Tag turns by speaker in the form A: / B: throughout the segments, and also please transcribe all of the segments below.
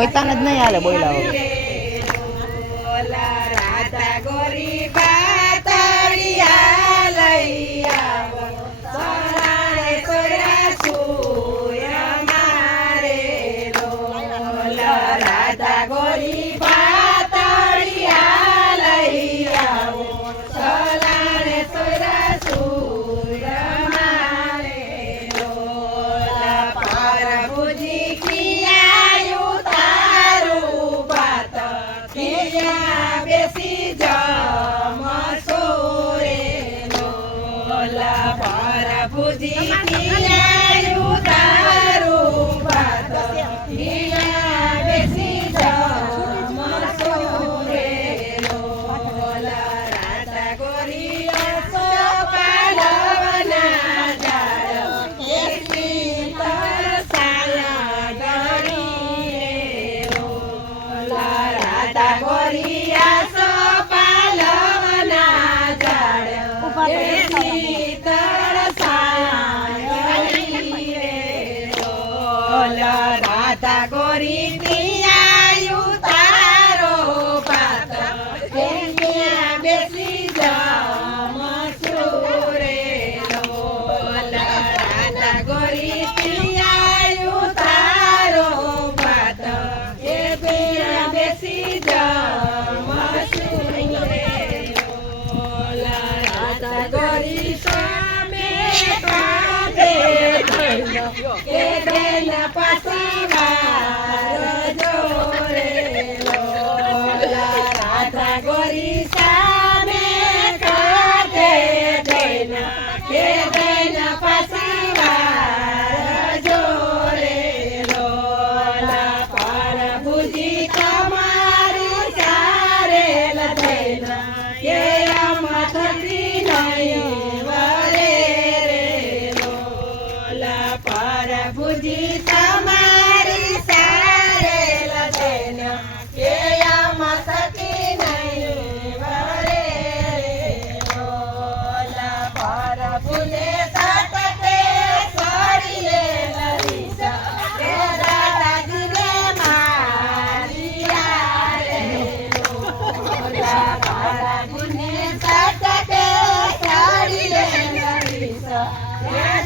A: Hoy tan es nada, le voy la boca. અહીંયા બેસી જા મસોરે ભૂજી Que de la pasiva Bhola પર ભુજી તમારી સારે લગન કે આમાં સકી નહીં વરે. ભોલા પર ભુલે સતતે છોડીએ લરી કે દાદાજી રે મારી રે ભોલા પર ભુને સતતે છોડીએ લરી Yeah.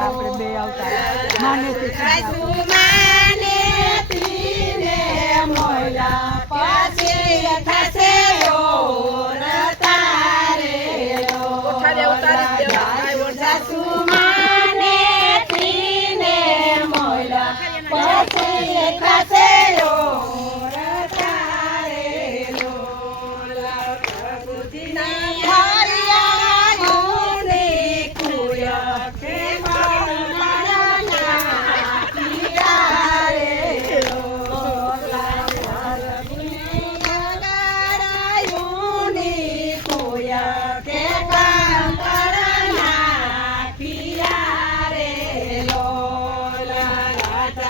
B: આપણે બે આવતા
A: માને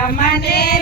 A: amanece.